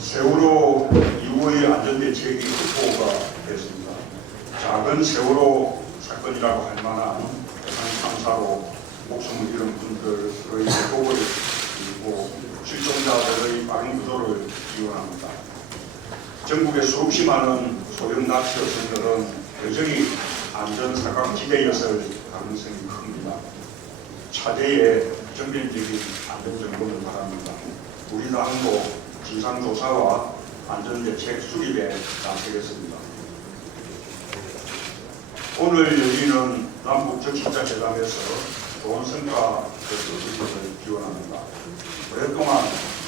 세월호 이후의 안전대책이 확보가 됐습니다. 작은 세월호 사건이라고 할 만한 대상 3사로 목숨을 잃은 분들의 회복을 그리고 실종자들의 빠른 구조를 기원합니다. 전국의 수없이 많은 소형 낚시 어선들은 여전히 안전사각지대였을 가능성이 큽니다. 차제의 전면적인 안전점검을 바랍니다. 우리 당도 진상조사와 안전대책 수립에 나서겠습니다. 오늘 열리는 남북적신자회담에서 좋은 성과 거두기를 기원합니다. 오랫동안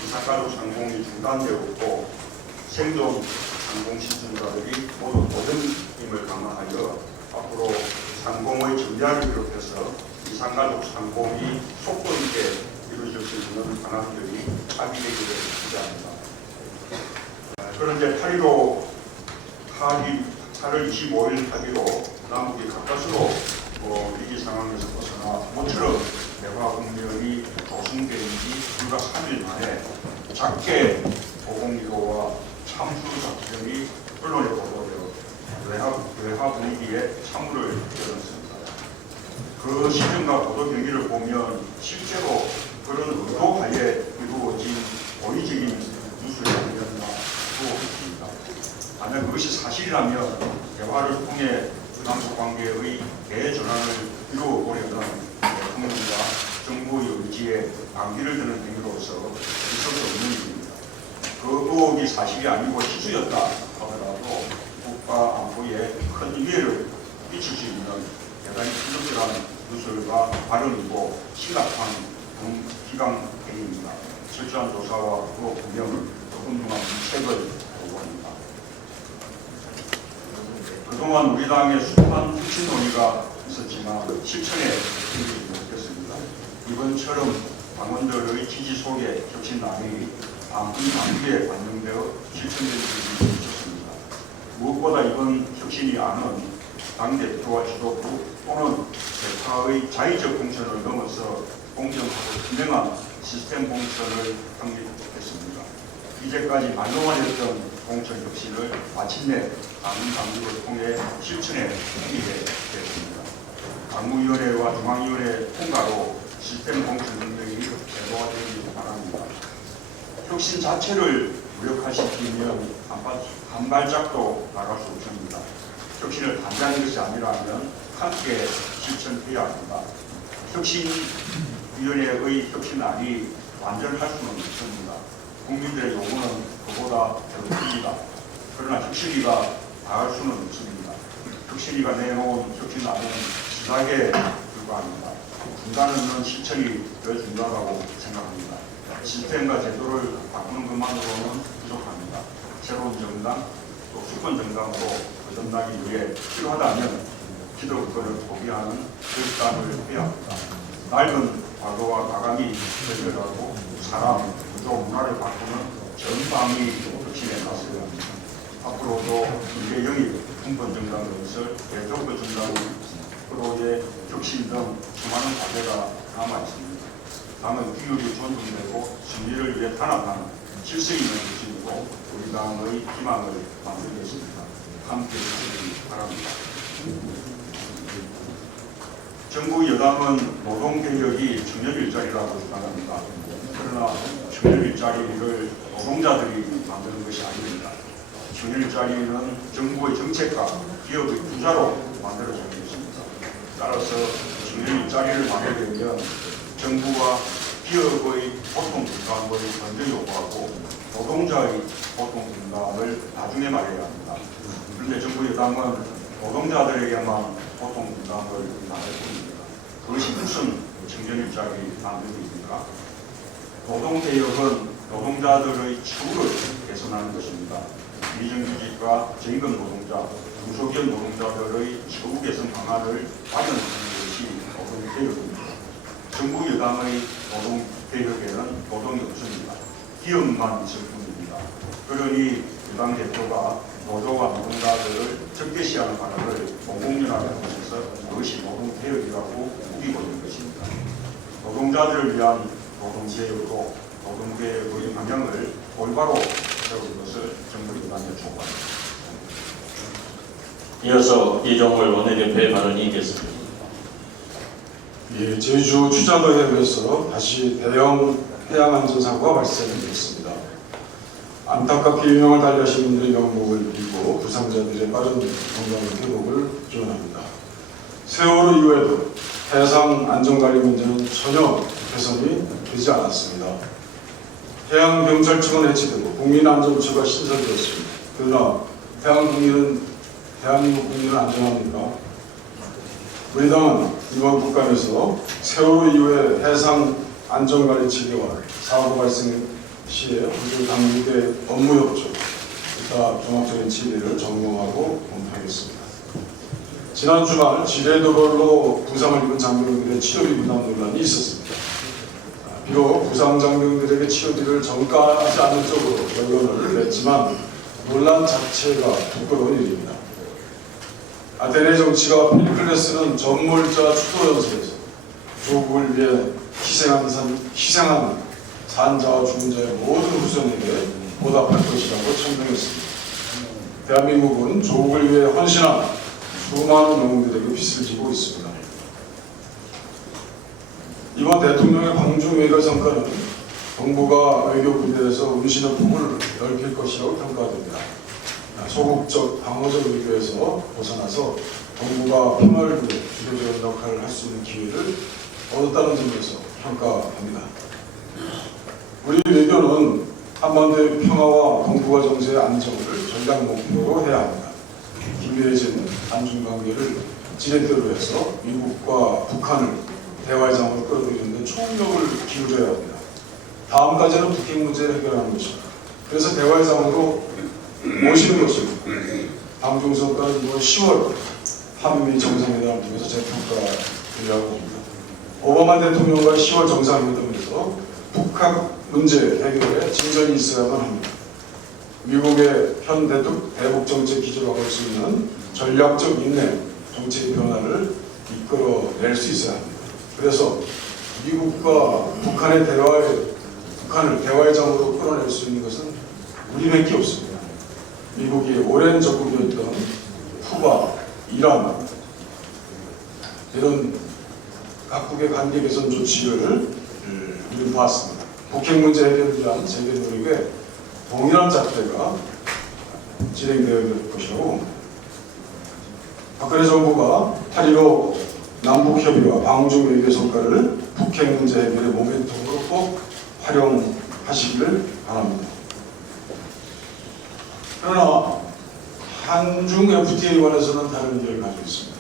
이산가족 상공이 중단되었고 생존 상공 신청자들이 모두 도전임을 감안하여 앞으로 상공의 정비를 비롯해서 이산가족 상공이 속도 있게 이루어질 수 있는 방안들이 합의되기를 기대합니다. 그런데 8월 25일 합의로 남북이 가까스로 위기 상황에서 벗어나 모처럼 대화 국면이 조성된 지 불과 3일 만에 작게 보공기도와 참수 작전이 언론에 보도되어 외화 분위기에 찬물을 끼얹습니다. 그 시즌과 보도 경기를 보면 실제로 그런 의도하에 이루어진 고의적인 뉴스를 보였나 싶습니다. 만약 그것이 사실이라면 대화를 통해 남북 관계의 대전환을 이루어보려는 대통령과 정부의 의지에 방귀를 드는 행위로서 있을 수 없는 일입니다. 그 의혹이 사실이 아니고 실수였다 하더라도 국가 안보에 큰 위해를 미칠 수 있는 대단히 충격적인 뉴스가 발언이고 심각한 기강 행위입니다. 철저한 조사와 그 구명을 훌륭한 문책을 요구합니다. 그동안 우리 당의 숱한 혁신 논의가 있었지만 실천에 이르지 못했습니다. 이번처럼 당원들의 지지 속에 혁신안이 당규에 반영되어 실천된 것이 있었습니다. 무엇보다 이번 혁신이 안은 당대표와 지도부 또는 대파의 자의적 공천을 넘어서 공정하고 투명한 시스템 공천을 확립했습니다. 이제까지 말로만 했던 공천 혁신을 마침내 당규를 통해 실천에 옮기게 됐습니다. 당무위원회와 중앙위원회 통과로 시스템 공천 능력이 제도화되기 바랍니다. 혁신 자체를 무력화시키면 한 발짝도 나갈 수 없습니다. 혁신을 반대하는 것이 아니라면 함께 실천해야 합니다. 혁신위원회의 혁신안이 완전할 수는 없습니다. 국민들의 요구는 그보다 더 큽니다. 그러나 혁신위가 다 할 수는 없습니다. 혁신위가 내놓은 혁신안은 시작에 불과합니다. 중단 없는 실천이 더 중요하다고 생각합니다. 시스템과 제도를 바꾸는 것만으로는 부족합니다. 새로운 정당, 또 수권 정당으로 거듭나기 위해 필요하다면 기득권을 포기하는 결단을 해야 합니다. 낡은 과거와 과감히 해결하고 사람, 구조, 문화를 바꾸는 전방위 혁신에 나서야 합니다. 앞으로도 인재 영입, 분권 정당으로서 대조권 정당, 프로의 혁신 등 수많은 과제가 남아 있습니다. 당은 기울이 존중되고 승리를 위해 탄압하는 질서 있는 혁신으로 우리 당의 희망을 만들겠습니다. 함께 해주시기 바랍니다. 정부 여당은 노동개혁이 청년일자리라고 주장합니다. 그러나 청년일자리를 노동자들이 만드는 것이 아닙니다. 청년일자리는 정부의 정책과 기업의 투자로 만들어져야 있습니다. 따라서 청년일자리를 만들려면 정부와 기업의 보통분담을 먼저 요구하고 노동자의 보통분담을 나중에 말해야 합니다. 그런데 정부 여당은 노동자들에게만 보통분담을 나눌 뿐입니다. 그것이 무슨 청년일자리 만들기입니까? 노동개혁은 노동자들의 처우를 개선하는 것입니다. 비정규직과 저임금 노동자, 중소기업 노동자들의 처우 개선 방안을 마련하는 것이 노동개혁입니다. 정부 여당의 노동개혁에는 노동이 없습니다. 기업만 있을 뿐입니다. 그러니 여당 대표가 노조와 노동자들을 적대시하는 발언을 공공연하게 하셔서 그것이 노동개혁이라고 우기고 있는 것입니다. 노동자들을 위한 노동개혁으로 노동개혁의 방향을 올바로 세우는 것을 정부 여당에 촉구합니다. 이어서 이종월 원내대표의 발언이 있겠습니다. 예, 제주 추자도 해역에서 다시 대형 해양안전사고가 발생했습니다. 안타깝게 유명을 달리하신 분들의 명복을 빌고 부상자들의 빠른 건강 회복을 기원합니다. 세월호 이후에도 해상 안전관리 문제는 전혀 개선이 되지 않았습니다. 해양경찰청은 해체되고 국민안전처가 신설되었습니다. 그러나 대한민국 국민은 안전합니까? 우리 당은 이번 국감에서 세월호 이후의 해상 안전관리 체계와 사고 발생 시에 우리 당국의 업무 협조, 기타 종합적인 체계를 점검하고 검토하겠습니다. 지난 주말 지뢰도발로 부상을 입은 장병들의 치료비 부담 논란이 있었습니다. 비록 부상 장병들에게 치료비를 전가하지 않는 쪽으로 결론을 냈지만 논란 자체가 부끄러운 일입니다. 아테네 정치가 필리클레스는 전몰자 추도 연설에서 조국을 위해 희생한 산자와 죽은 자의 모든 후손에게 보답할 것이라고 천명했습니다. 대한민국은 조국을 위해 헌신한 수많은 영웅들에게 빚을 지고 있습니다. 이번 대통령의 방중 외교 성과는 정부가 외교 분야에서 운신의 폭을 넓힐 것이라고 평가됩니다. 소극적 방어적 외교에서 벗어나서 정부가 평화를 위해 주도적인 역할을 할 수 있는 기회를 얻었다는 점에서 평가합니다. 우리 외교는 한반도의 평화와 동북아 정세의 안정을 전략 목표로 해야 합니다. 긴밀해진 한중 관계를 지렛대로 해서 미국과 북한을 대화의 장으로 끌어들이는 데 총력을 기울여야 합니다. 다음 과제는 북핵 문제를 해결하는 것입니다. 그래서 대화의 장으로 모시는 것입니다. 방중 성과는 이번 10월 한미 정상회담을 통해서 재평가하려고 합니다. 오바마 대통령과 10월 정상회담에서 북한 문제 해결에 진전이 있어야만 합니다. 미국의 현 대북 정책 기조로 할 수 있는 전략적 인내, 정책 변화를 이끌어낼 수 있어야 합니다. 그래서 미국과 북한을 대화의 장으로 끌어낼 수 있는 것은 우리밖에 없습니다. 미국이 오랜 적국이었던 쿠바, 이란 이런 각국의 관계 개선 조치를 우리는 보았습니다. 북핵 문제 해결을 위한 세계 노력에 동일한 잣대가 진행되어야 될 것이라고 봅니다. 박근혜 정부가 8.15 남북협의와 방중 외교 성과를 북핵 문제 해결의 모멘텀으로 꼭 활용하시기를 바랍니다. 그러나 한중 FTA에 관해서는 다른 의견을 가지고 있습니다.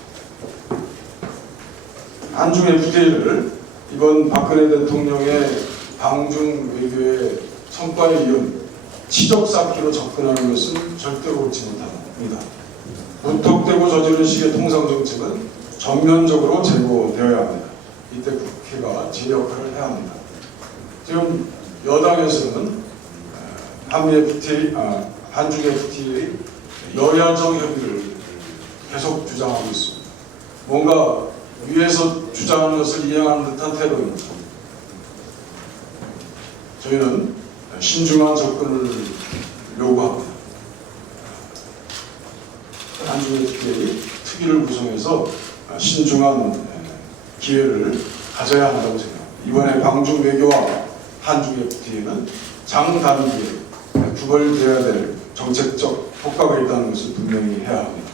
한중 FTA를 이번 박근혜 대통령의 방중 외교의 성과에 이은 치적 쌓기로 접근하는 것은 절대로 옳지 못합니다. 무턱대고 저지른 식의 통상정책은 전면적으로 제고되어야 합니다. 이때 국회가 제 역할을 해야 합니다. 지금 여당에서는 한중 FTA 여야정 협의를 계속 주장하고 있습니다. 뭔가 위에서 주장하는 것을 이행하는 듯한 태도입니다. 저희는 신중한 접근을 요구합니다. 한중 FTA 특위를 구성해서 신중한 기회를 가져야 한다고 생각합니다. 이번에 방중 외교와 한중 FTA는 장단기에 구별되어야 될 정책적 효과가 있다는 것을 분명히 해야 합니다.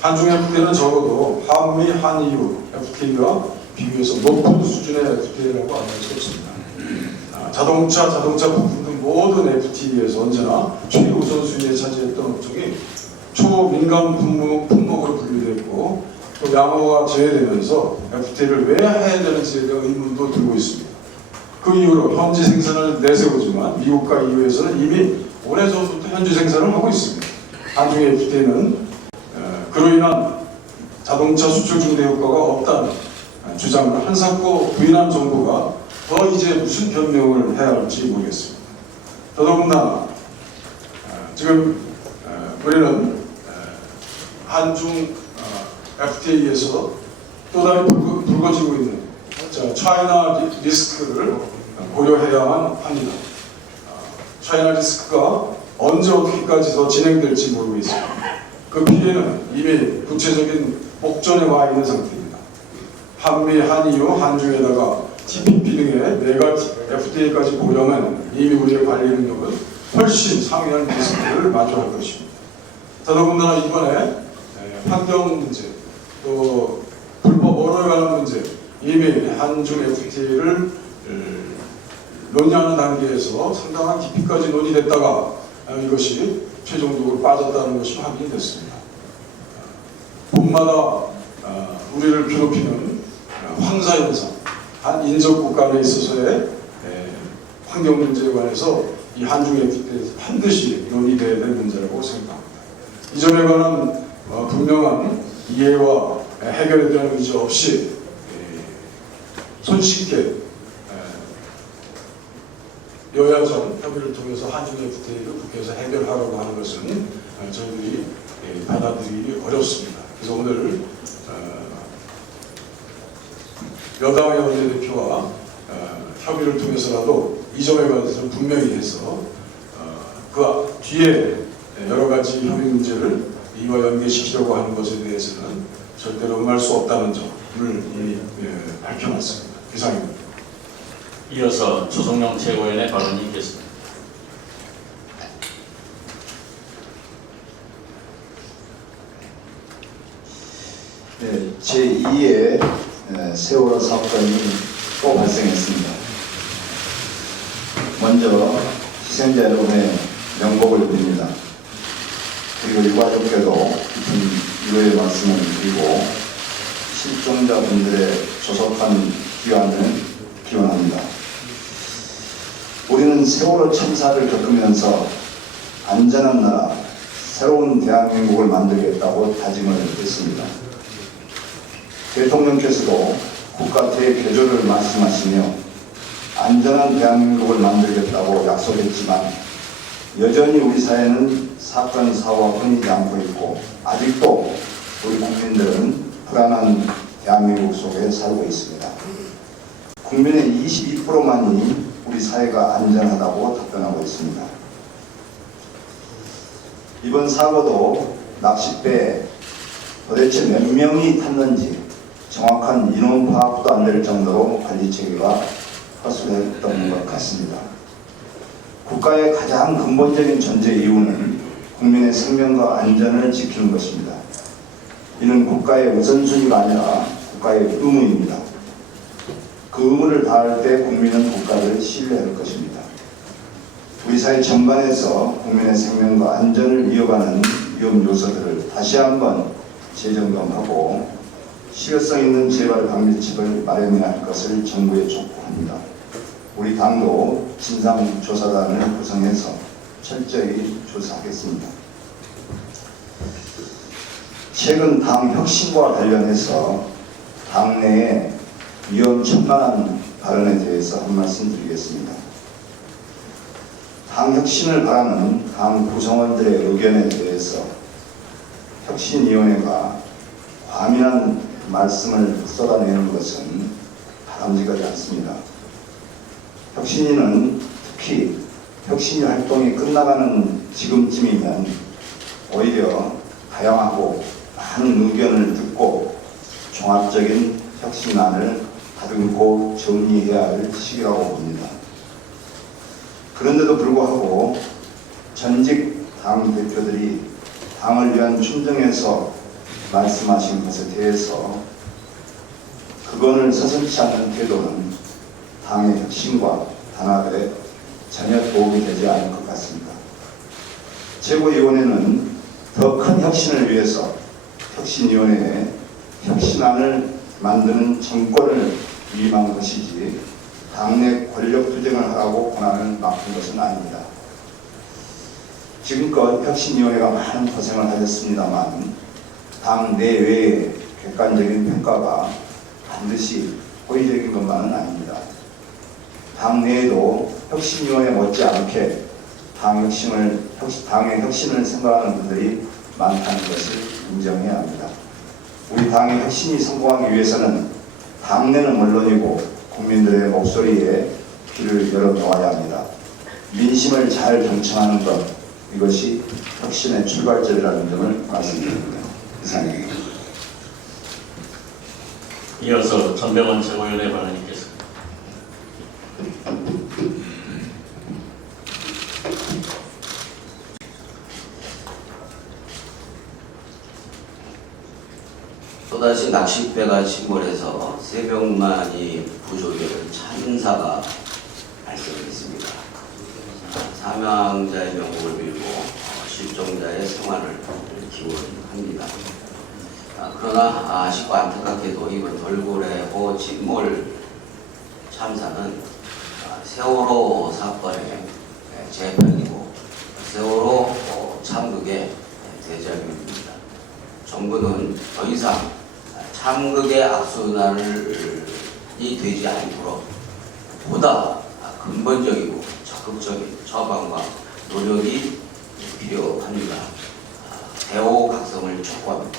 한중 FTA는 적어도 한미, 한EU FTA와 비교해서 높은 수준의 FTA라고 안 할 수 없습니다. 자동차 부품 등 모든 FTA에서 언제나 최우선순위에 차지했던 업종이 초민감 품목으로 분류됐고 또 양호가 제외되면서 FTA를 왜 해야 되는지에 대한 의문도 들고 있습니다. 그 이후로 현지 생산을 내세우지만 미국과 EU에서는 이미 오래전부터 현지 생산을 하고 있습니다. 한중 FTA는 그로 인한 자동차 수출 증대 효과가 없다는 주장을 한사코 부인한 정부가 더 이제 무슨 변명을 해야 할지 모르겠습니다. 더더군다나 지금 우리는 한중 FTA에서 또 다른 불거지고 있는 차이나 리스크를 고려해야만 합니다. 차이나 리스크가 언제 어떻게까지 더 진행될지 모르고 있습니다. 그 피해는 이미 구체적인 목전에 와 있는 상태입니다. 한미, 한EU, 한중에다가 TPP 등의 내각 FTA까지 고려하면 이미 우리의 관리 능력은 훨씬 상회한 리스크를 마주할 것입니다. 더더군다나 이번에 환경 문제, 또 불법 어로에 관한 문제, 이미 한중 FTA를 논의하는 단계에서 상당한 깊이까지 논의됐다가 이것이 최종적으로 빠졌다는 것이 확인이 됐습니다. 봄마다 우리를 괴롭히는 황사현상, 한 인접국간에 있어서의 환경 문제에 관해서 이 한중 FTA에서 반드시 논의돼야 될 문제라고 생각합니다. 이 점에 관한 분명한 이해와 해결에 대한 의지 없이 손쉽게 여야정 협의를 통해서 한중 FTA를 국회에서 해결하려고 하는 것은 저희들이 받아들이기 어렵습니다. 그래서 오늘 여당의 원내대표와 협의를 통해서라도 이 점에 관해서 분명히 해서 그 뒤에 여러 가지 협의 문제를 이와 연계시키려고 하는 것에 대해서는 절대로 응할 수 없다는 점을 이미 밝혀놨습니다. 이상입니다. 이어서 조성영 최고위원의 발언이 있겠습니다. 네, 제2의 세월호 사건이 또 발생했습니다. 먼저 희생자 여러분의 명복을 빕니다. 그리고 유가족께도 깊은 위로의 말씀을 드리고 실종자분들의 조속한 귀환을 기원합니다. 우리는 세월호 참사를 겪으면서 안전한 나라, 새로운 대한민국을 만들겠다고 다짐을 했습니다. 대통령께서도 국가 대개조를 말씀하시며 안전한 대한민국을 만들겠다고 약속했지만 여전히 우리 사회는 사건, 사고가 끊이지 않고 있고 아직도 우리 국민들은 불안한 대한민국 속에 살고 있습니다. 국민의 22%만이 우리 사회가 안전하다고 답변하고 있습니다. 이번 사고도 낚싯배에 도대체 몇 명이 탔는지 정확한 인원 파악도 안 될 정도로 관리 체계가 허술했던 것 같습니다. 국가의 가장 근본적인 전제 이유는 국민의 생명과 안전을 지키는 것입니다. 이는 국가의 우선순위가 아니라 국가의 의무입니다. 그 의무를 다할 때 국민은 국가를 신뢰할 것입니다. 우리 사회 전반에서 국민의 생명과 안전을 이어가는 위험 요소들을 다시 한번 재점검하고 실효성 있는 재발 방지책을 마련해야 할 것을 정부에 촉구합니다. 우리 당도 진상조사단을 구성해서 철저히 조사하겠습니다. 최근 당 혁신과 관련해서 당내에 위험천만한 발언에 대해서 한 말씀 드리겠습니다. 당 혁신을 바라는 당 구성원들의 의견에 대해서 혁신위원회가 과민한 말씀을 쏟아내는 것은 바람직하지 않습니다. 혁신위는 특히 혁신위 활동이 끝나가는 지금쯤이면 오히려 다양하고 많은 의견을 듣고 종합적인 혁신안을 다듬고 정리해야 할 시기라고 봅니다. 그런데도 불구하고 전직 당 대표들이 당을 위한 충정에서 말씀하신 것에 대해서 그건을 서슴지 않는 태도는 당의 혁신과 단합에 전혀 도움이 되지 않을 것 같습니다. 최고위원회는 더 큰 혁신을 위해서 혁신위원회에 혁신안을 만드는 정권을 위임한 것이지 당내 권력 투쟁을 하라고 권한을 맡긴 것은 아닙니다. 지금껏 혁신위원회가 많은 고생을 하셨습니다만 당 내외의 객관적인 평가가 반드시 호의적인 것만은 아닙니다. 당 내에도 혁신위원회 못지않게 당의 혁신을 생각하는 분들이 많다는 것을 인정해야 합니다. 우리 당의 혁신이 성공하기 위해서는 당내는 물론이고 국민들의 목소리에 귀를 열어놓아야 합니다. 민심을 잘 경청하는 것, 이것이 혁신의 출발점이라는 점을 말씀드립니다. 이상입니다. 이어서 전병헌 최고위원의 발언이 있겠습니다. 또다시 낚싯배가 침몰해서 새벽만이 부족되는 참사가 발생했습니다. 사망자의 명복을 빌고 실종자의 생활을 기원합니다. 그러나 아쉽고 안타깝게도 이번 돌고래호 침몰 참사는 세월호 사건의 재편이고 세월호 참극의 대작입니다. 정부는 더 이상 참극의 악순환이 되지 않도록 보다 근본적이고 적극적인 처방과 노력이 필요합니다. 대오각성을 촉구합니다.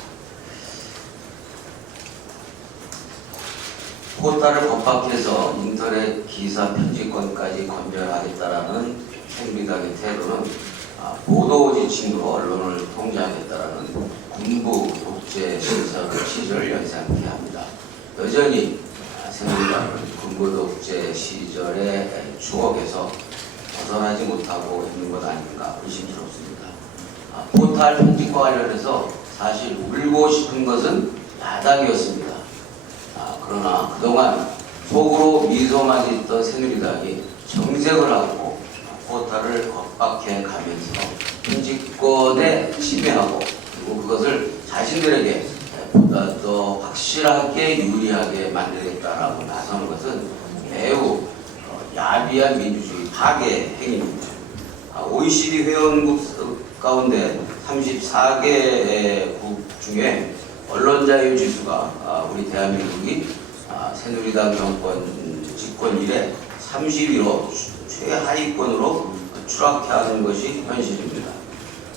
포탈을 겁박해서 인터넷 기사 편집권까지 건멸하겠다라는 새누리당의 태도는 보도 지침으로 언론을 통제하겠다라는 군부 독재 시절 연상케 합니다. 여전히 새누리당은 군부 독재 시절의 추억에서 벗어나지 못하고 있는 것 아닌가 의심스럽습니다. 포탈 편집과 관련해서 사실 울고 싶은 것은 야당이었습니다. 그러나 그동안 속으로 미소만 있던 새누리당이 정색을 하고 포탈을 겁박해 가면서 편집권에 침해하고 그리고 그것을 자신들에게 보다 더 확실하게 유리하게 만들겠다라고 나서는 것은 매우 야비한 민주주의 파괴 행위입니다. OECD 회원국 가운데 34개국 중에 언론자유 지수가 우리 대한민국이 새누리당 정권 집권 이래 31호 최하위권으로 추락해 하는 것이 현실입니다.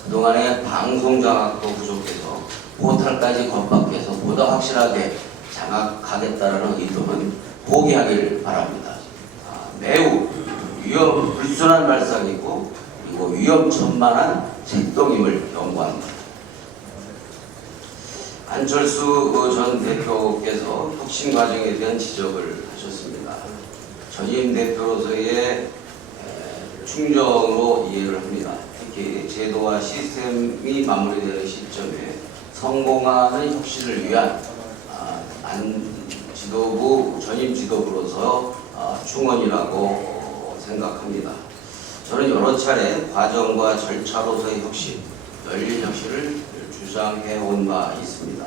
그동안의 방송 장악도 부족해서 포탈까지 겁박해서 보다 확실하게 장악하겠다는 의도는 포기하길 바랍니다. 매우 불순한 발상이고 그리고 위험천만한 책동임을 경고합니다. 안철수 전 대표께서 혁신 과정에 대한 지적을 하셨습니다. 전임 대표로서의 충정으로 이해를 합니다. 특히 제도와 시스템이 마무리되는 시점에 성공하는 혁신을 위한 전임 지도부로서 충원이라고 생각합니다. 저는 여러 차례 과정과 절차로서의 혁신, 열린 혁신을 주장해온 바 있습니다.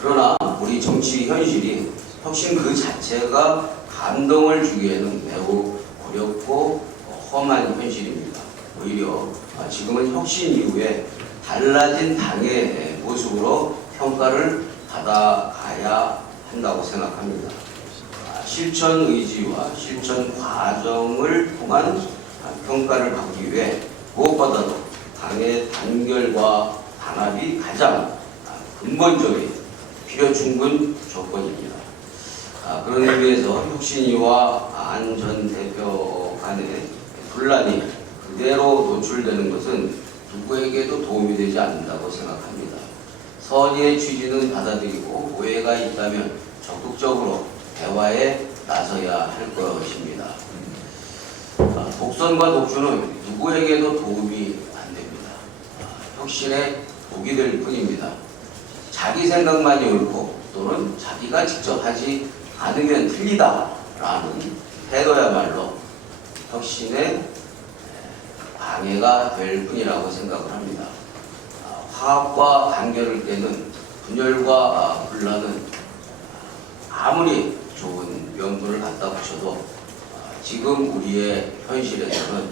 그러나 우리 정치 현실이 혁신 그 자체가 감동을 주기에는 매우 어렵고 험한 현실입니다. 오히려 지금은 혁신 이후에 달라진 당의 모습으로 평가를 받아가야 한다고 생각합니다. 실천 의지와 실천 과정을 통한 평가를 받기 위해 무엇보다도 당의 단결과 단합이 가장 근본적인 필요 충분 조건입니다. 그런 의미에서 혁신위와 안 전 대표 간의 분란이 그대로 노출되는 것은 누구에게도 도움이 되지 않는다고 생각합니다. 선의의 취지는 받아들이고 오해가 있다면 적극적으로 대화에 나서야 할 것입니다. 독선과 독주는 누구에게도 도움이 안 됩니다. 혁신의 독이 될 뿐입니다. 자기 생각만이 옳고 또는 자기가 직접 하지 않으면 틀리다라는 태도야말로 혁신의 방해가 될 뿐이라고 생각을 합니다. 화합과 단결을 깨는 분열과 분란은 아무리 좋은 명분을 갖다 붙여도 지금 우리의 현실에서는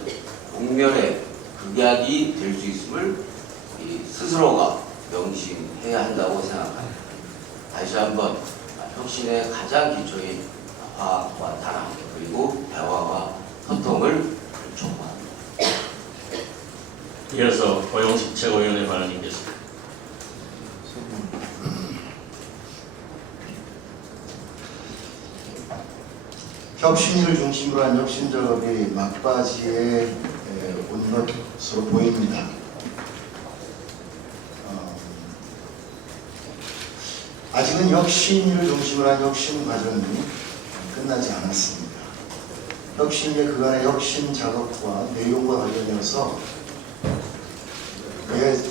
국면의 극약이 될 수 있음을 우리 스스로가 명심해야 한다고 생각합니다. 다시 한번 혁신의 가장 기초인 화합과 단합 그리고 대화와 소통을 촉구합니다. 이어서 고용식 최고위원의 발언이 있겠습니다. 혁신위를 중심으로 한 혁신 작업이 막바지에 온 것으로 보입니다. 아직은 혁신위를 중심으로 한 혁신 과정이 끝나지 않았습니다. 혁신위의 그간의 혁신 작업과 내용과 관련해서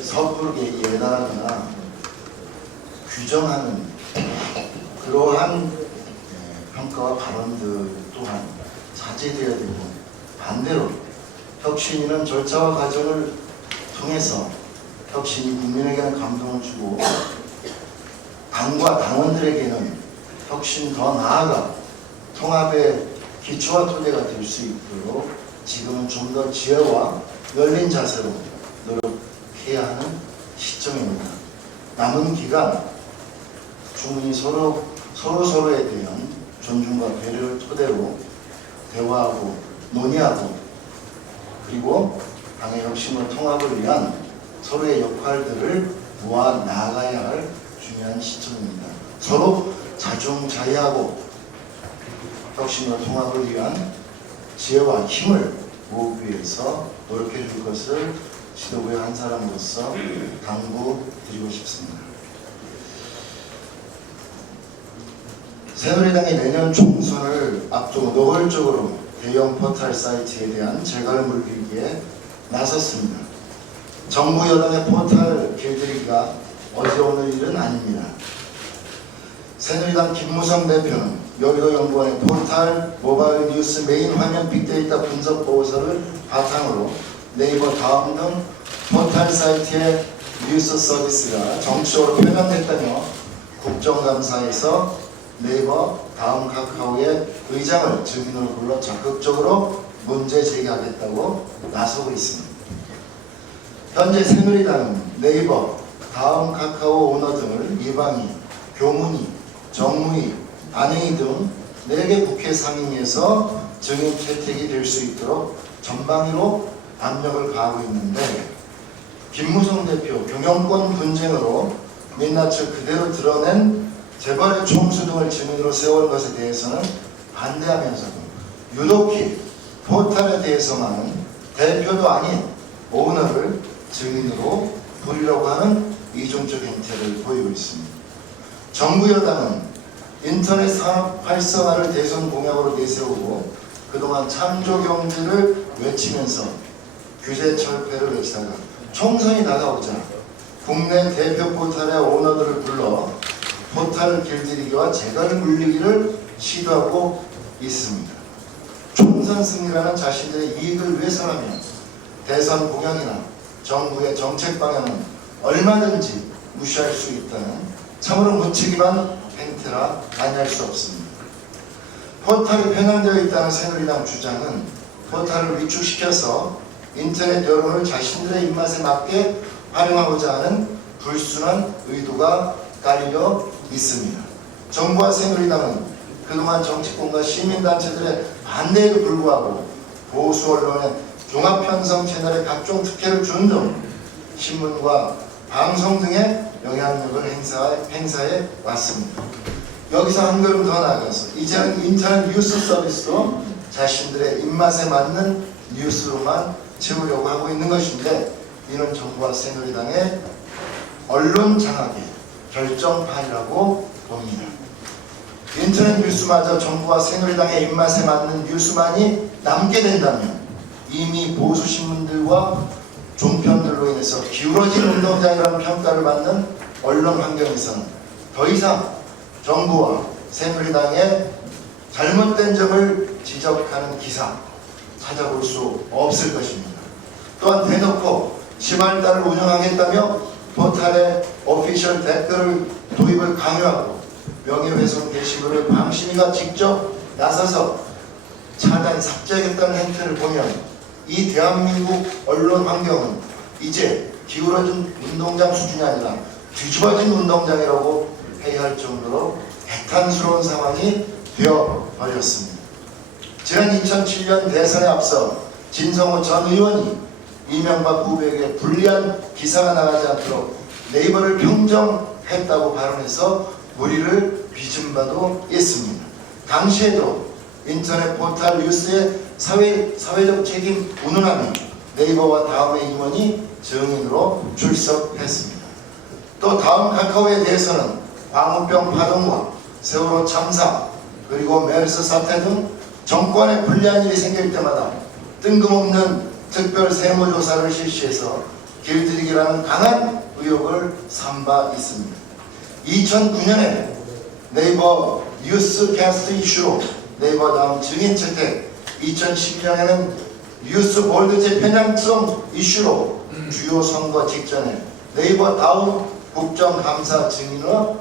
서부르게 예단하거나 규정하는 그러한 평가와 발언들 또한 자제되어야 되고, 반대로 혁신위는 절차와 과정을 통해서 혁신이 국민에게는 감동을 주고 당과 당원들에게는 혁신 더 나아가 통합의 기초와 토대가 될 수 있도록 지금은 좀 더 지혜와 열린 자세로 노력해야 하는 시점입니다. 남은 기간 충분히 서로에 대한 존중과 배려를 토대로 대화하고 논의하고, 그리고 당의 혁신과 통합을 위한 서로의 역할들을 모아 나가야 할 중요한 시점입니다. 서로 자중자애하고 혁신과 통합을 위한 지혜와 힘을 모으기 위해서 노력해 줄 것을 지도부의 한 사람으로서 당부드리고 싶습니다. 새누리당이 내년 총선을 앞두고 노골적으로 대형 포털 사이트에 대한 재갈을 물리기에 나섰습니다. 정부 여당의 포털 길들이기가 어제 오늘 일은 아닙니다. 새누리당 김무성 대표는 여의도연구원의 포털 모바일 뉴스 메인 화면 빅데이터 분석 보고서를 바탕으로 네이버 다음 등 포털 사이트의 뉴스 서비스가 정치적으로 편향됐다며 국정감사에서 네이버 다음 카카오의 의장을 증인으로 불러 적극적으로 문제 제기하겠다고 나서고 있습니다. 현재 새누리당은 네이버, 다음 카카오 오너 등을 이방위, 교문위, 정무위, 안행위 등 4개 국회 상임위에서 증인 채택이 될 수 있도록 전방위로 압력을 가하고 있는데, 김무성 대표 경영권 분쟁으로 민낯을 그대로 드러낸 재벌의 총수 등을 증인으로 세운 것에 대해서는 반대하면서도 유독히 포털에 대해서만은 대표도 아닌 오너를 증인으로 부리려고 하는 이중적 행태를 보이고 있습니다. 정부 여당은 인터넷 산업 활성화를 대선 공약으로 내세우고 그동안 창조 경제를 외치면서 규제 철폐를 외치다가 총선이 다가오자 국내 대표 포털의 오너들을 불러 포털 길들이기와 재갈을 물리기를 시도하고 있습니다. 총선 승리라는 자신들의 이익을 위해서라면 대선 공약이나 정부의 정책 방향은 얼마든지 무시할 수 있다는 참으로 무책임한 행태라 아니할 수 없습니다. 포털이 편향되어 있다는 새누리당 주장은 포털을 위축시켜서 인터넷 여론을 자신들의 입맛에 맞게 활용하고자 하는 불순한 의도가 깔려 있습니다. 정부와 새누리당은 그동안 정치권과 시민단체들의 반대에도 불구하고 보수 언론의 종합편성 채널에 각종 특혜를 준 등 신문과 방송 등의 영향력을 행사해 왔습니다. 여기서 한 걸음 더 나아가서 이제는 인터넷 뉴스 서비스도 자신들의 입맛에 맞는 뉴스로만 채우려고 하고 있는 것인데, 이는 정부와 새누리당의 언론 장악의 결정판이라고 봅니다. 인터넷 뉴스마저 정부와 새누리당의 입맛에 맞는 뉴스만이 남게 된다면 이미 보수 신문들과 종편들로 인해서 기울어진 운동장이라는 평가를 받는 언론 환경에서는 더 이상 정부와 새누리당의 잘못된 점을 지적하는 기사 찾아볼 수 없을 것입니다. 또한 대놓고 시발단을 운영하겠다며 포털에 오피셜 댓글을 도입을 강요하고 명예훼손 게시물을 방심위가 직접 나서서 차단 삭제하겠다는 행태를 보면 이 대한민국 언론 환경은 이제 기울어진 운동장 수준이 아니라 뒤집어진 운동장이라고 해야 할 정도로 해탄스러운 상황이 되어버렸습니다. 지난 2007년 대선에 앞서 진성호 전 의원이 이명박 후보에게 불리한 기사가 나가지 않도록 네이버를 평정했다고 발언해서 물의를 빚은 바도 있습니다. 당시에도 인터넷 포털 뉴스의 사회적 책임 운운하며 네이버와 다음의 임원이 증인으로 출석했습니다. 또 다음 카카오에 대해서는 광우병 파동과 세월호 참사 그리고 메르스 사태 등 정권에 불리한 일이 생길 때마다 뜬금없는 특별 세무조사를 실시해서 길들이기라는 강한 의혹을 산 바 있습니다. 2009년에 네이버 뉴스 캐스트 이슈로 네이버 다음 증인 채택, 2012년에는 뉴스 볼드 재편향성 이슈로 주요 선거 직전에 네이버 다음 국정감사 증인으로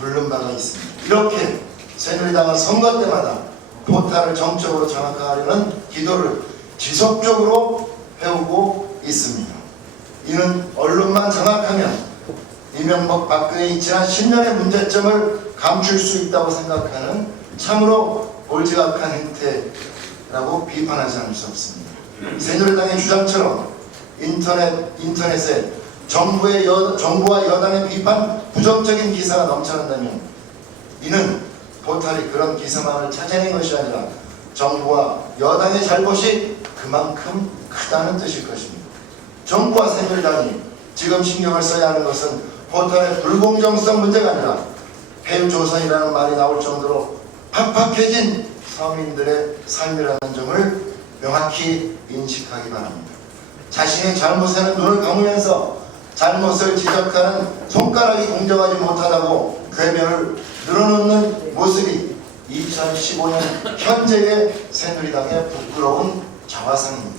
부른 바가 있습니다. 이렇게 새누리당은 선거 때마다 포탈을 정적으로 장악하려는 기도를 지속적으로 해오고 있습니다. 이는 언론만 장악하면 이명박 박근혜의 지난 10년의 문제점을 감출 수 있다고 생각하는 참으로 골지각한 행태라고 비판하지 않을 수 없습니다. 새누리당의 주장처럼 인터넷에 정부와 여당의 비판 부정적인 기사가 넘쳐난다면 이는 포탈이 그런 기사만을 찾아낸 것이 아니라 정부와 여당의 잘못이 그만큼 크다는 뜻일 것입니다. 정부와 새누리당이 지금 신경을 써야 하는 것은 포털의 불공정성 문제가 아니라 폐조선이라는 말이 나올 정도로 팍팍해진 서민들의 삶이라는 점을 명확히 인식하기 바랍니다. 자신의 잘못에는 눈을 감으면서 잘못을 지적하는 손가락이 공정하지 못하다고 궤변을 늘어놓는 모습이 2015년 현재의 새누리당의 부끄러운 자화상입니다.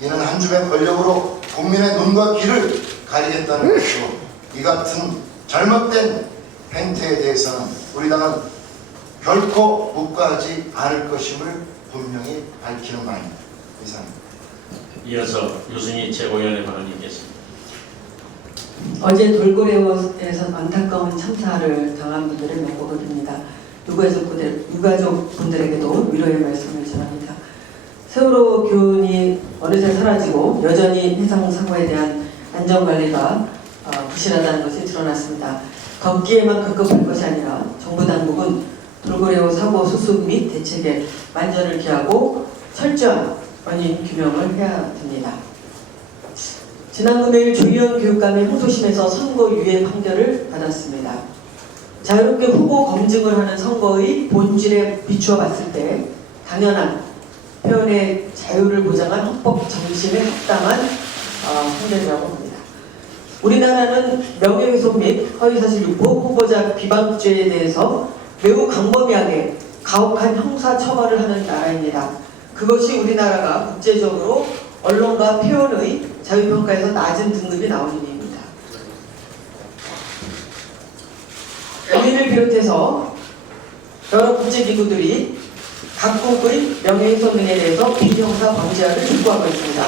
이는 한 줌의 권력으로 국민의 눈과 귀를 가리겠다는 것이고 이 같은 잘못된 행태에 대해서는 우리 당은 결코 묵과하지 않을 것임을 분명히 밝히는 바입니다. 이상입니다. 이어서 유승희 최고위원의 발언이 있겠습니다. 어제 돌고래에서 안타까운 참사를 당한 분들의 명복을 빕니다. 유가족분들에게도 위로의 말씀을 전합니다. 세월호 교훈이 어느새 사라지고 여전히 해상 사고에 대한 안전관리가 부실하다는 것이 드러났습니다. 걷기에만 급급할 것이 아니라 정부 당국은 돌고래호 사고 수습 및 대책에 만전을 기하고 철저한 원인 규명을 해야 됩니다. 지난 금요일 조희연 교육감이 항소심에서 선고 유예 판결을 받았습니다. 자유롭게 후보 검증을 하는 선거의 본질에 비추어 봤을 때 당연한 표현의 자유를 보장한 헌법 정신에 합당한 판결이라고 봅니다. 우리나라는 명예훼손 및 허위사실 유포, 후보자 비방죄에 대해서 매우 광범위하게 가혹한 형사 처벌을 하는 나라입니다. 그것이 우리나라가 국제적으로 언론과 표현의 자유평가에서 낮은 등급이 나온 일입니다. 우리를 비롯해서 여러 국제기구들이 각국의 명예훼손 등에 대해서 비형사 방지하를 촉구하고 있습니다.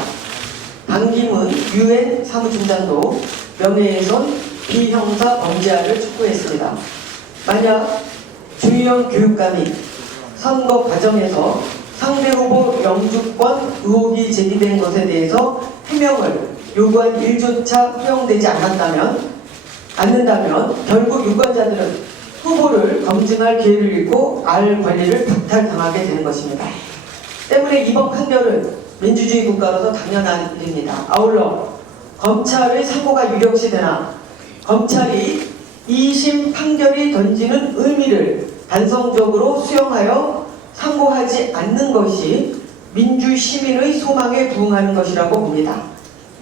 반기문 UN 사무총장도 명예훼손 비형사 방지하를 촉구했습니다. 만약 조희연 교육감이 선거 과정에서 상대 후보 영주권 의혹이 제기된 것에 대해서 해명을 요구한 일조차 허용되지 않는다면 결국 유권자들은 후보를 검증할 기회를 잃고 알 권리를 박탈당하게 되는 것입니다. 때문에 이번 판결은 민주주의 국가로서 당연한 일입니다. 아울러 검찰의 사고가 유력시되나 검찰이 2심 판결이 던지는 의미를 반성적으로 수용하여 상고하지 않는 것이 민주시민의 소망에 부응하는 것이라고 봅니다.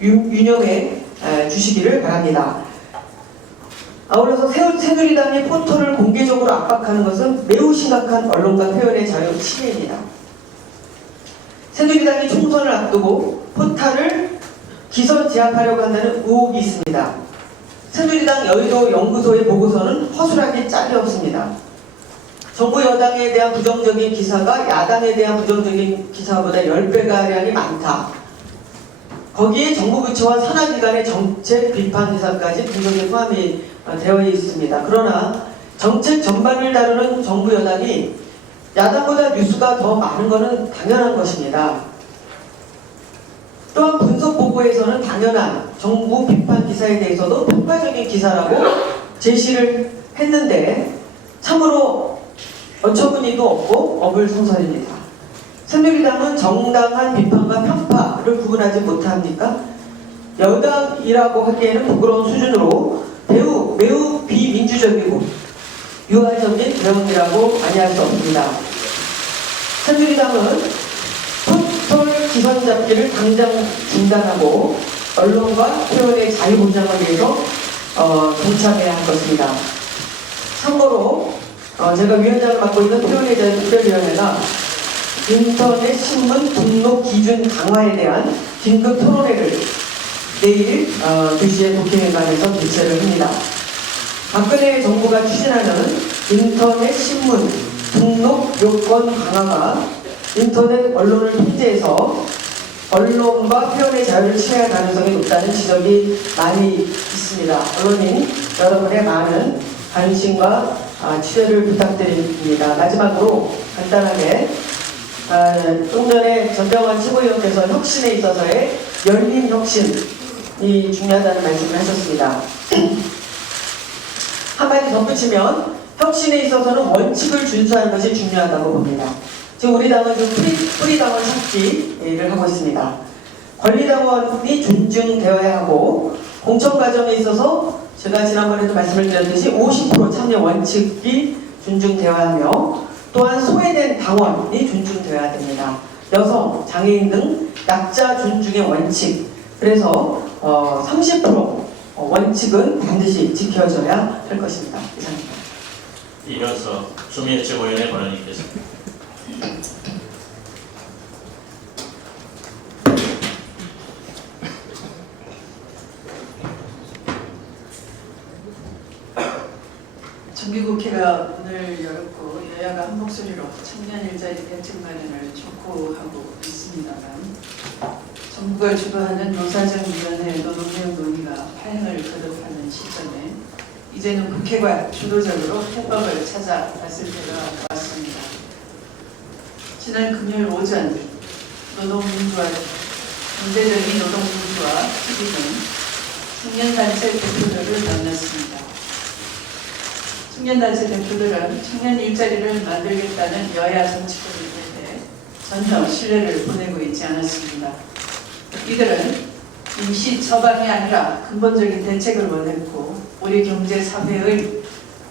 유념해 주시기를 바랍니다. 아울러서 새누리당의 포털을 공개적으로 압박하는 것은 매우 심각한 언론과 표현의 자유 침해입니다. 새누리당이 총선을 앞두고 포탈을 기선 제압하려고 한다는 의혹이 있습니다. 새누리당 여의도 연구소의 보고서는 허술하게 짝이 없습니다. 정부 여당에 대한 부정적인 기사가 야당에 대한 부정적인 기사보다 10배가량이 많다. 거기에 정부 부처와 산하기관의 정책 비판 기사까지 분석에 포함이 되어 있습니다. 그러나 정책 전반을 다루는 정부 여당이 야당보다 뉴스가 더 많은 것은 당연한 것입니다. 또한 분석 보고에서는 당연한 정부 비판 기사에 대해서도 평가적인 기사라고 제시를 했는데 참으로 어처구니도 없고 어불성설입니다. 새누리당은 정당한 비판과 편파를 구분하지 못합니까? 여당이라고 하기에는 부끄러운 수준으로 매우 비민주적이고 유화적인 대응이라고 아니할 수 없습니다. 새누리당은 토털 기선 잡기를 당장 중단하고 언론과 표현의 자유 보장을 위해서 동참해야 할 것입니다. 참고로 제가 위원장을 맡고 있는 표현의 자유 특별위원회가 인터넷 신문 등록 기준 강화에 대한 긴급 토론회를 내일 2시에 국회의관에서 개최를 합니다. 박근혜 정부가 추진하는 인터넷 신문 등록 요건 강화가 인터넷 언론을 통제해서 언론과 표현의 자유를 침해할 가능성이 높다는 지적이 많이 있습니다. 언론인 여러분의 많은 관심과 취재를 부탁드립니다. 마지막으로 간단하게 좀 전에 전병환 최고위원께서 혁신에 있어서의 열린 혁신이 중요하다는 말씀을 하셨습니다. 한마디 덧붙이면 혁신에 있어서는 원칙을 준수하는 것이 중요하다고 봅니다. 지금 우리 당은 좀 뿌리당원 찾기를 하고 있습니다. 권리당원이 존중되어야 하고 공천 과정에 있어서 제가 지난번에도 말씀을 드렸듯이 50% 참여 원칙이 존중되어야 하며 또한 소외된 당원이 존중되어야 됩니다. 여성, 장애인 등 약자 존중의 원칙, 그래서 30% 원칙은 반드시 지켜져야 할 것입니다. 이상입니다. 이어서 추미애 최고위원의 발언이 있겠습니다. 정기국회가 오늘 열었고 여야가 한 목소리로 청년 일자리 대책 마련을 촉구하고 있습니다만 정부가 주도하는 노사정위원회 노동개혁 논의가 파행을 거듭하는 시점에 이제는 국회가 주도적으로 해법을 찾아 나설 때가 왔습니다. 지난 금요일 오전 노동민주화, 경제적인 노동민주화 TV는 청년단체 대표들을 만났습니다. 청년단체 대표들은 청년 일자리를 만들겠다는 여야 정치권에 대해 전혀 신뢰를 보내고 있지 않았습니다. 이들은 임시 처방이 아니라 근본적인 대책을 원했고 우리 경제 사회의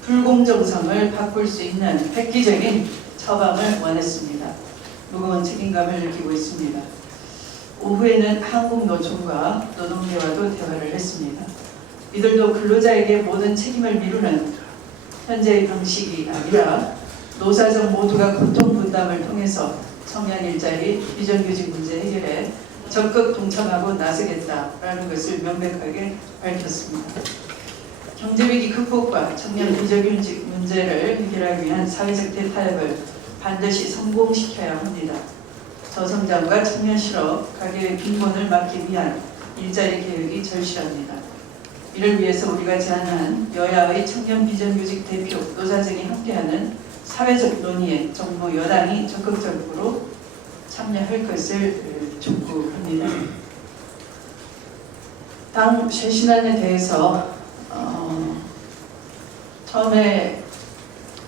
불공정성을 바꿀 수 있는 획기적인 처방을 원했습니다. 무거운 책임감을 느끼고 있습니다. 오후에는 한국노총과 노동계와도 대화를 했습니다. 이들도 근로자에게 모든 책임을 미루는 현재의 방식이 아니라 노사정 모두가 고통 분담을 통해서 청년 일자리, 비정규직 문제 해결에 적극 동참하고 나서겠다라는 것을 명백하게 밝혔습니다. 경제위기 극복과 청년 비정규직 문제를 해결하기 위한 사회적 대타협을 반드시 성공시켜야 합니다. 저성장과 청년 실업, 가계의 빈곤을 막기 위한 일자리 개혁이 절실합니다. 이를 위해서 우리가 제안한 여야의 청년 비정규직 대표 노사정이 함께하는 사회적 논의에 정부 여당이 적극적으로 참여할 것을 촉구합니다. 당 쇄신안에 대해서 처음에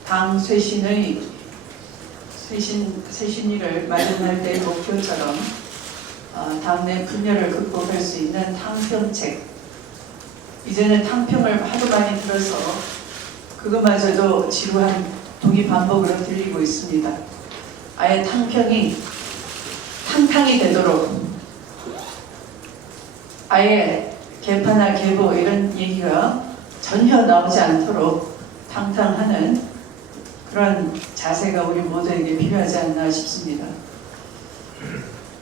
당 쇄신일을 마련할 때의 목표처럼 당내 분열을 극복할 수 있는 탕평책, 이제는 탕평을 하도 많이 들어서 그것마저도 지루한 동의 반복으로 들리고 있습니다. 아예 탕평이 탕탕이 되도록 아예 개판할 개보 이런 얘기가 전혀 나오지 않도록 탕탕하는 그런 자세가 우리 모두에게 필요하지 않나 싶습니다.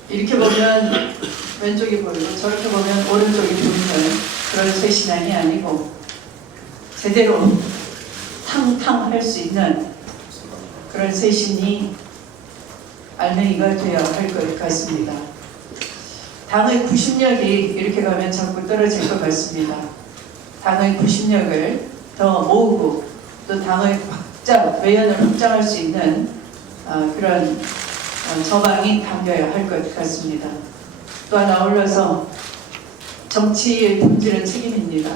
이렇게 보면 왼쪽이 보이고 저렇게 보면 오른쪽이 보이는 그런 쇄신안이 아니고 제대로 탕탕할 수 있는 그런 쇄신이 알맹이가 되어야 할 것 같습니다. 당의 구심력이 이렇게 가면 자꾸 떨어질 것 같습니다. 당의 구심력을 더 모으고 또 당의 외연을 확장할 수 있는 그런 처방이 담겨야 할 것 같습니다. 또한 아울러서 정치의 본질은 책임입니다.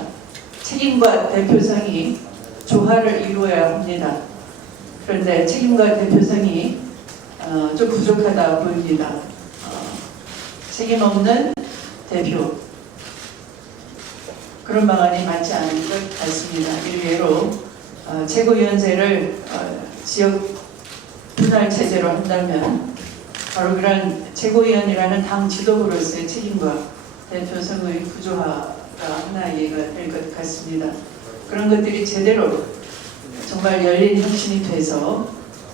책임과 대표성이 조화를 이루어야 합니다. 그런데 책임과 대표성이 좀 부족하다 보입니다. 책임 없는 대표, 그런 방안이 맞지 않은 것 같습니다. 일례로 최고위원제를 지역 분할 체제로 한다면 바로 그런 최고위원이라는 당 지도부로서의 책임과 대표성의 부조화가 하나 이해가 될 것 같습니다. 그런 것들이 제대로 정말 열린 혁신이 돼서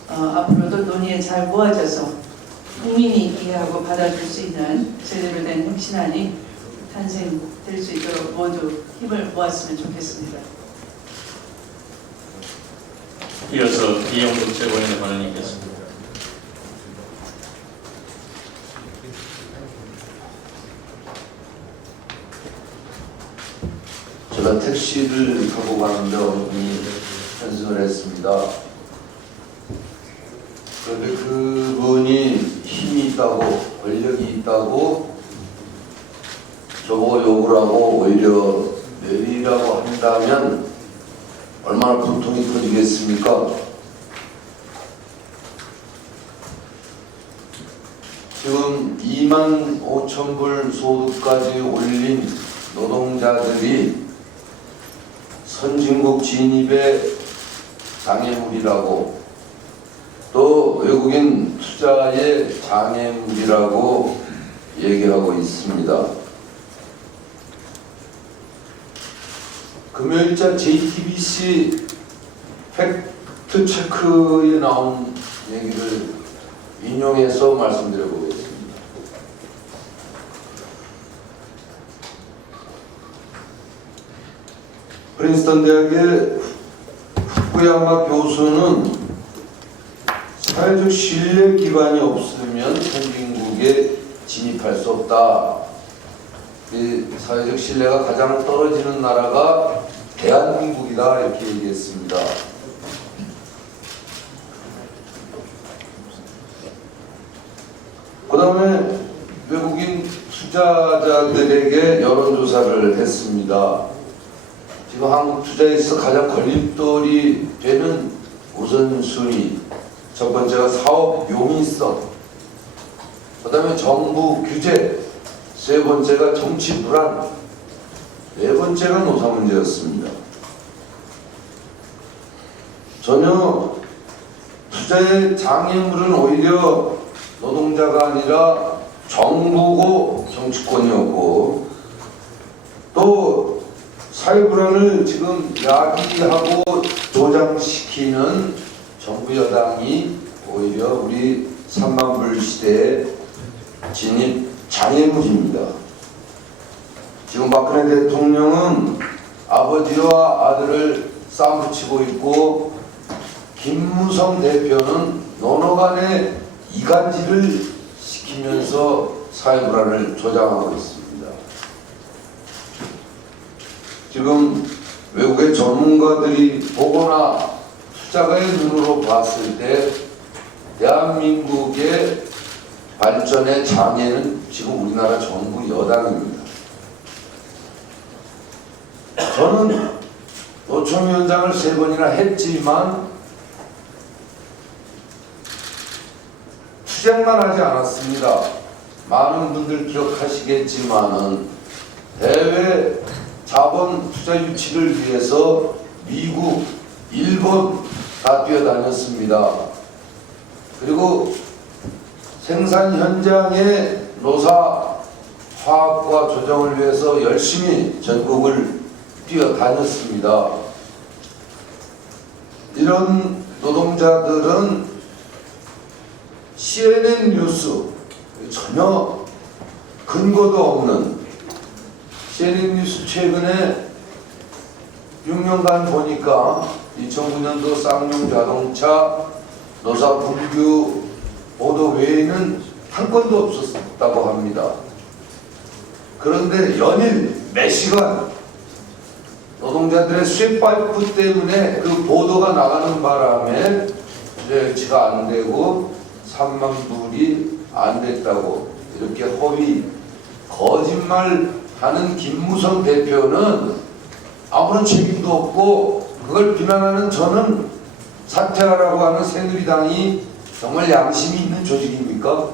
앞으로도 논의에 잘 모아져서 국민이 이해하고 받아줄 수 있는 제대로 된 혁신안이 탄생될 수 있도록 모두 힘을 모았으면 좋겠습니다. 이어서 이영국 최고위원의 발언이 있겠습니다. 제가 택시를 타고 가는데 어머니 편승을 했습니다. 그런데 그분이 힘이 있다고, 권력이 있다고 저보고 욕을 하고 오히려 내리라고 한다면 얼마나 분통이 터지겠습니까? 지금 25,000불 소득까지 올린 노동자들이 선진국 진입의 장애물이라고, 또 외국인 투자의 장애물이라고 얘기하고 있습니다. 금요일자 JTBC 팩트체크에 나온 얘기를 인용해서 말씀드려 보겠습니다. 프린스턴 대학의 후쿠야마 교수는 사회적 신뢰 기반이 없으면 선진국에 진입할 수 없다. 이 사회적 신뢰가 가장 떨어지는 나라가 대한민국이다, 이렇게 얘기했습니다. 그 다음에 외국인 투자자들에게 여론조사를 했습니다. 지금 한국 투자에서 가장 걸림돌이 되는 우선순위, 첫 번째가 사업 용이성, 그 다음에 정부 규제, 세 번째가 정치 불안, 네 번째가 노사 문제였습니다. 전혀 투자의 장애물은 오히려 노동자가 아니라 정부고 정치권이었고, 또 사회 불안을 지금 야기하고 조장시키는 정부 여당이 오히려 우리 3만불 시대의 진입 장애물입니다. 지금 박근혜 대통령은 아버지와 아들을 싸움붙이고 있고, 김무성 대표는 노노간의 이간질을 시키면서 사회 불안을 조장하고 있습니다. 지금 외국의 전문가들이 보거나 투자가의 눈으로 봤을 때 대한민국의 발전의 장애는 지금 우리나라 정부 여당입니다. 저는 노총위원장을 3번이나 했지만 투쟁만 하지 않았습니다. 많은 분들 기억하시겠지만은 해외 자본 투자 유치를 위해서 미국, 일본 다 뛰어다녔습니다. 그리고 생산 현장의 노사 화합과 조정을 위해서 열심히 전국을 뛰어다녔습니다. 이런 노동자들은 CNN 뉴스, 전혀 근거도 없는 CNN 뉴스 최근에 6년간 보니까 2009년도 쌍용 자동차 노사 분규 보도 외에는 한 건도 없었다고 합니다. 그런데 연일 몇 시간 노동자들의 쇠파이프 때문에 그 보도가 나가는 바람에 유치가 안 되고 3만 불이 안 됐다고 이렇게 허위 거짓말하는 김무성 대표는 아무런 책임도 없고, 그걸 비난하는 저는 사퇴하라고 하는 새누리당이 정말 양심이 있는 조직입니까?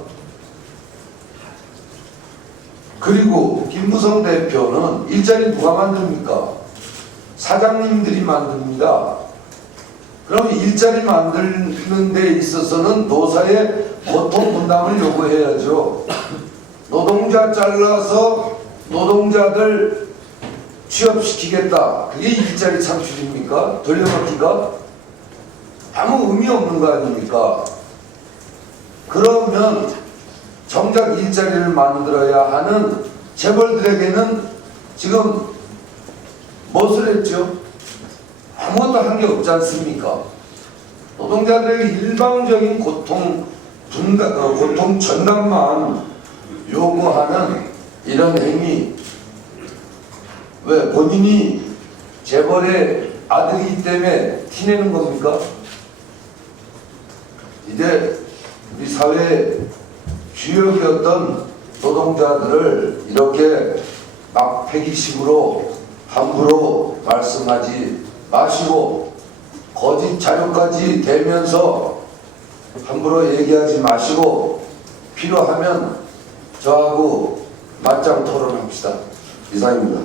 그리고 김무성 대표는 일자리 누가 만듭니까? 사장님들이 만듭니다. 그럼 일자리 만드는 데 있어서는 노사의 고통 분담을 요구해야죠. 노동자 잘라서 노동자들 취업시키겠다. 그게 일자리 창출입니까? 돌려막기가? 아무 의미 없는 거 아닙니까? 그러면 정작 일자리를 만들어야 하는 재벌들에게는 지금 무엇을 했죠? 아무것도 한 게 없지 않습니까? 노동자들에게 일방적인 고통 전담만 요구하는 이런 행위, 왜 본인이 재벌의 아들이기 때문에 티내는 겁니까? 이제 우리 사회의 주역이었던 노동자들을 이렇게 막패기식으로 함부로 말씀하지 마시고 거짓 자료까지 대면서 함부로 얘기하지 마시고 필요하면 저하고 맞짱 토론합시다. 이상입니다.